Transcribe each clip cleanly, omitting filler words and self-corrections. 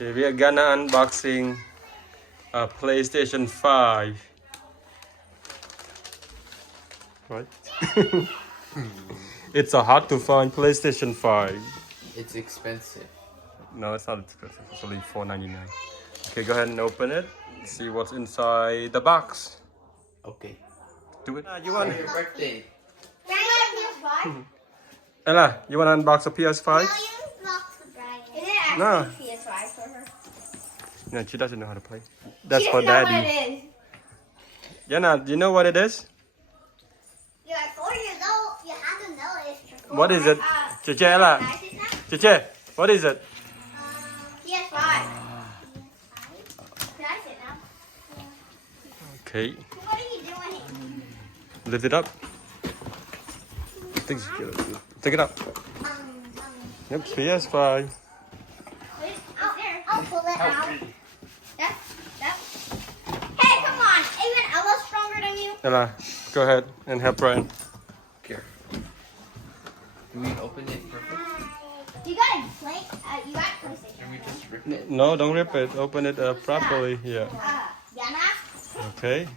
Okay, we are gonna unboxing a PlayStation 5. Right? It's a hard to find PlayStation 5. It's expensive. No, it's not expensive. It's only $4.99. Okay, go ahead and open it. See what's inside the box. Okay. Do it. You want? For your birthday. Ella, you want to unbox a PS5? Is it actually No. PS5 for her? No, she doesn't know how to play. That's She for doesn't know what daddy. it is. Yana, do you know what it is? You're 4 years old. You have to know it's your What is it? Cheche, Ella. Can I sit now? Cheche, what is it? PS5. Can I sit now? Okay, What are you doing? lift it up. Take it up. Yep, PS5. I'll pull it out. Yep. Hey, come on. Even Ella's stronger than you. Ella, go ahead and help Brian. Here. Can we open it perfect? You got a play. You got a PlayStation. Can we just rip it? No, don't rip it. Open it properly. Yeah. Yana. Okay.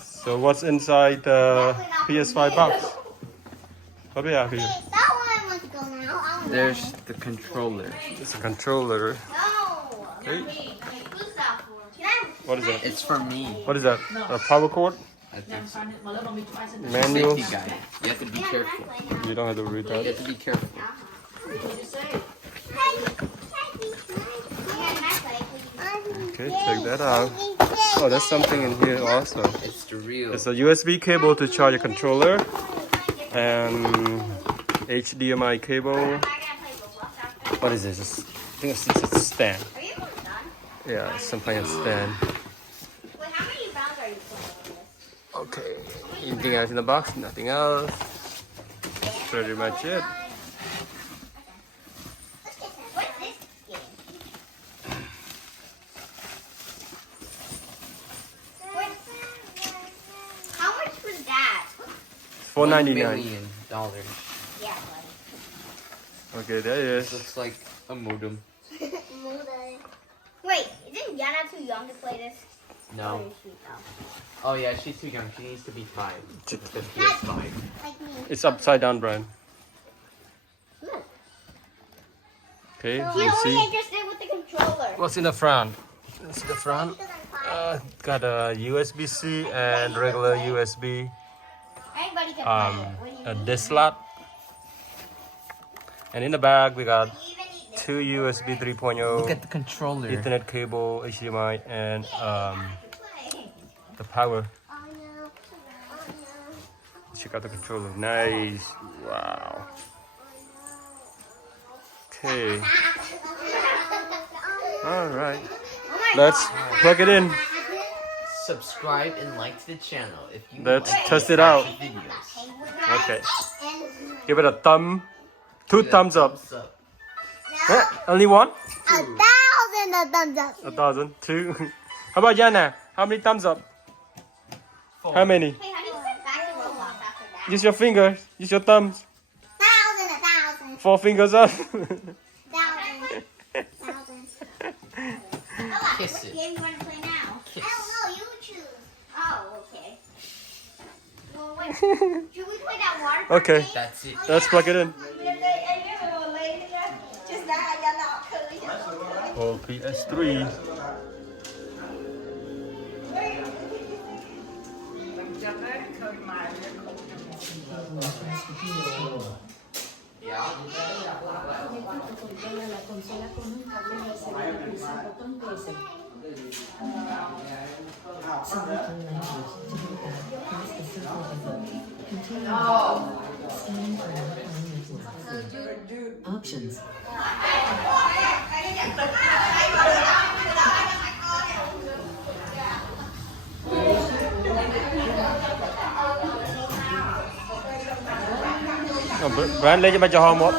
So what's inside the PS5 box? What do we have here? That one wants to go now. There's the controller. It's a controller. No. Okay. Who's that for? Can I? What is that? It's for me. What is that? A power cord? I think so. Manual? Safety guide. You have to be careful. You don't have to read You that. have to be careful. Okay, check that out. Oh, there's something in here also. It's the real. It's a USB cable to charge a controller and HDMI cable. What is this? I think it's a stand. Are you almost done? Yeah, some kind of stand. Wait, how many rounds are you playing on this? Okay, anything else in the box? Nothing else. That's pretty much it. What's this game? How much was that? $4.99. $1 million. Yeah, Okay, there it This is. looks like a modem. buddy. Wait, isn't Yana too young to play this? No. Or is she? No. Oh yeah, she's too young. She needs to be 5. It's the PS5. Like me. It's upside down, Brian. Look. Okay, She's we'll only see. interested with the controller. What's in the front? This is the front. Got a USB-C and regular USB. Anybody can play it. When you A need disk slot. And in the back we got it. You even need this. 2 USB Look 3.0, at the controller. Ethernet cable, HDMI, and the power. Oh no. Oh no. Check out the controller. Nice. Wow. Okay. All right. Let's plug it in. Subscribe and like to the channel if you Let's like test these it out. types of videos. Okay. Give it a two thumbs up. Only one? 1,000 thumbs up. 1,000. 2. How about Yana? How many thumbs up? 4. How many? Hey, how do you put back to Roblox after that? Use your fingers. Use your thumbs. 1,000. 4 fingers up. 1,000. Kiss it. What game you want to play now? Kiss. I don't know. You choose. Oh, okay. Well, wait. Should we play that water park Okay. game? That's it. Let's plug it in. For PS3. Options. Brian lấy cho ba cho hoa một.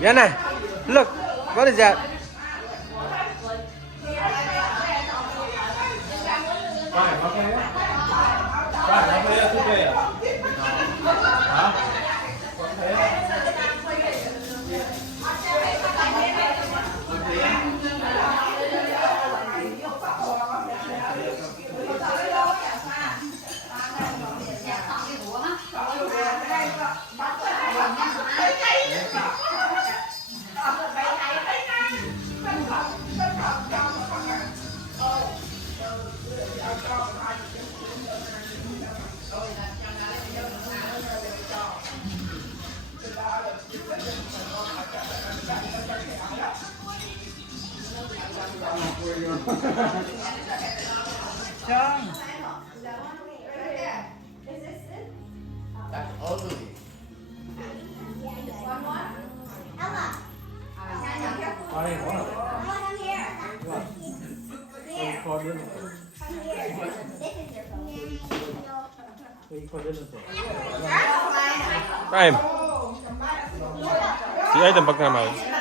Yana, look, what is that? That's ugly. Ella. I want it. Ella, come here. Here. Call them. Come here. This is your phone. Call them. Kain. Si Aiden pag naman.